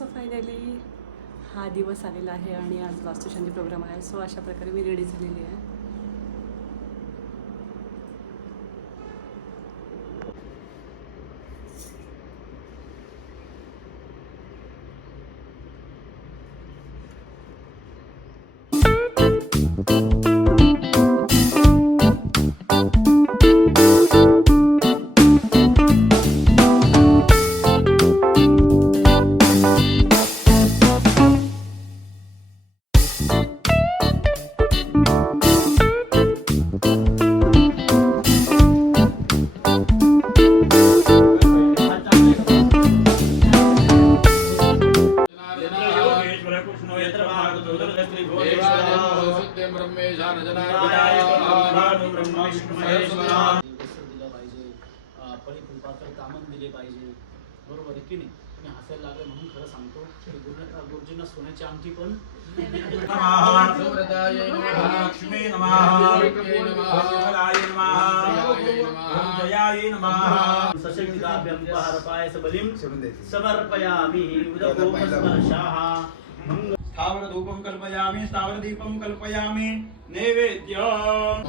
So finally हा दिवस आलेला आहे आणि आज वास्तुशांती प्रोग्राम आहे. सो अशा प्रकारे मी रेडी झालेली आहे. बरोबर आहे की नाही. तुम्ही हसायला लागले म्हणून खरं सांगतो गुरुजींना सोन्याची आमटी पण स्थावरधूपं कल्पयामि स्थावरदीपं कल्पयामि नैवेद्यम्.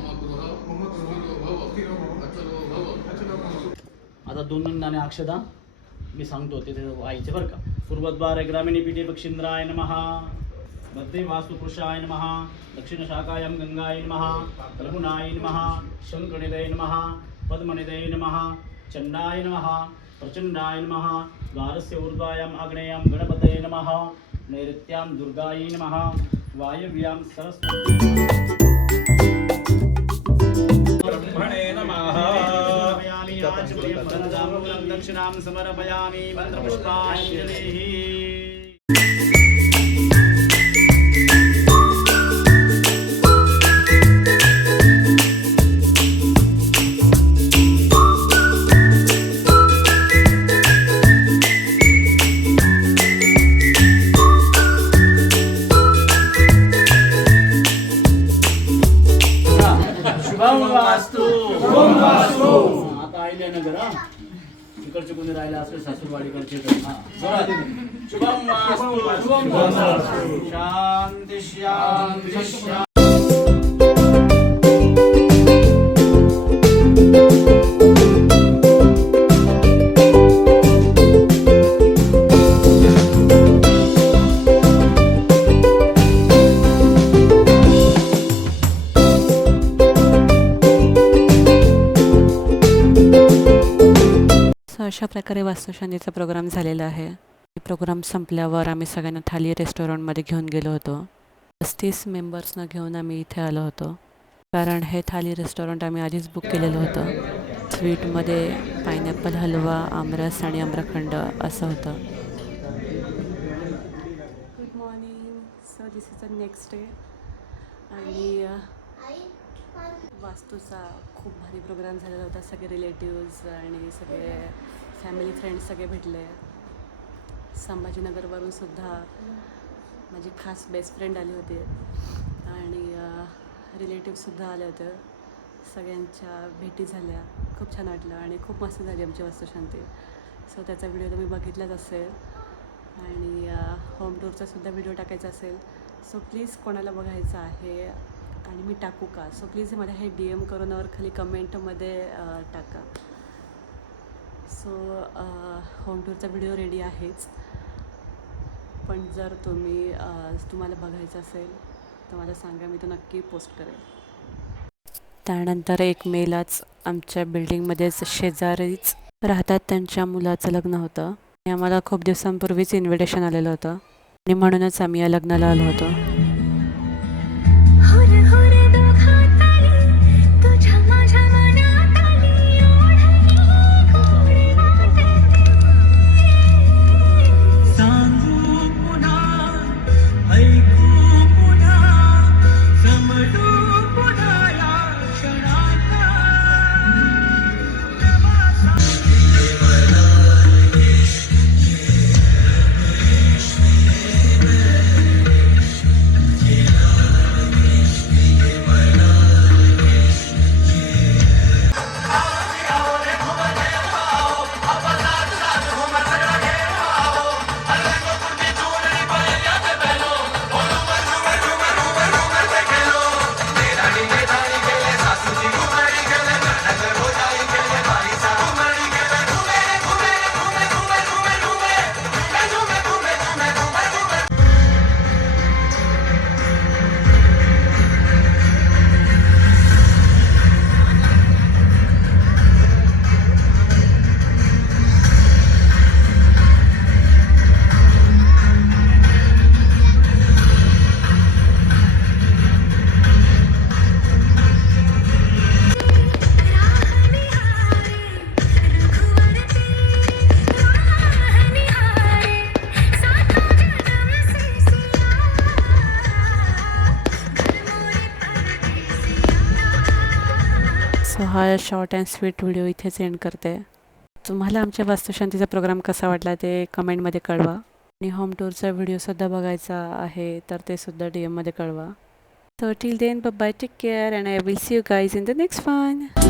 आता 2 नंदाने अक्षदा मी सांगतो तिथे व्हायचे बरं का. पूर्वद्वारे ग्रामीणी पीठे पक्षींद्राय नमः, मध्ये वास्तुपुरुषाय नमः, दक्षिण शाखायां गंगाय नमः, लघुनाय नमः, शंखनिधये नमः, पद्मनिधये नमः, चंडाय नमः, प्रचंडाय नमः, द्वारस्य ऊर्ध्वायाम् आग्नेयां गणपतये नमः, नैऋत्यां दुर्गायै नमः, वायव्यां सरस्वती ब्रह्मणे नमः. दक्षिणां समर्पयामि मंत्रपुष्पाञ्जलिः. आता आईले ना घरा इकडचे कोणी राहिले असले सासूरवाडीकडचे शुभम वास्तु शांती शांती शांती. अशा प्रकारे वास्तुशांतीचा प्रोग्राम झालेला आहे. प्रोग्राम संपल्यावर आम्ही सगळ्यांना थाली रेस्टॉरंटमध्ये घेऊन गेलो होतो. 35 मेंबर्सना घेऊन आम्ही इथे आलो होतो, कारण हे थाली रेस्टॉरंट आम्ही आधीच बुक केलेलं होतं. स्वीटमध्ये पायनॅपल हलवा, आमरस आणि आम्रखंड असं होतं. Good morning. So this is the next day आणि वास्तूचा खूप भारी प्रोग्राम झालेला होता. सगळे रिलेटिव्ज आणि सगळे फॅमिली फ्रेंड्स सगळे भेटले. संभाजीनगरवरून सुद्धा माझी खास बेस्ट फ्रेंड आली होती आणि रिलेटिव्हसुद्धा आले होते. सगळ्यांच्या भेटी झाल्या. खूप छान वाटलं आणि खूप मस्त झाली आमची वास्तुशांती. सो त्याचा व्हिडिओ तुम्ही बघितलाच असेल आणि होम टूरचासुद्धा व्हिडिओ टाकायचा असेल. सो प्लीज कोणाला बघायचं आहे आणि मी टाकू का, सो प्लीज मला हे DM करून और खाली कमेंटमध्ये टाका. सो होम टूरचा व्हिडिओ रेडी आहेच, पण जर तुम्हाला बघायचं असेल तर मला सांगा, मी तो नक्की पोस्ट करेन. त्यानंतर 1 मेलाच आमच्या बिल्डिंगमध्येच शेजारीच राहतात, त्यांच्या मुलाचं लग्न होतं आणि आम्हाला खूप दिवसांपूर्वीच इन्व्हिटेशन आलेलं होतं आणि म्हणूनच आम्ही या लग्नाला आलो होतो. हा शॉर्ट अँड स्वीट व्हिडिओ इथेच एंड करते. तुम्हाला आमच्या वास्तुशांतीचा प्रोग्राम कसा वाटला ते कमेंटमध्ये कळवा. आणि होम टूरचा व्हिडिओसुद्धा बघायचा आहे तर ते सुद्धा DM मध्ये कळवा. So till then, bye bye, take care, and I will see you guys in the next one.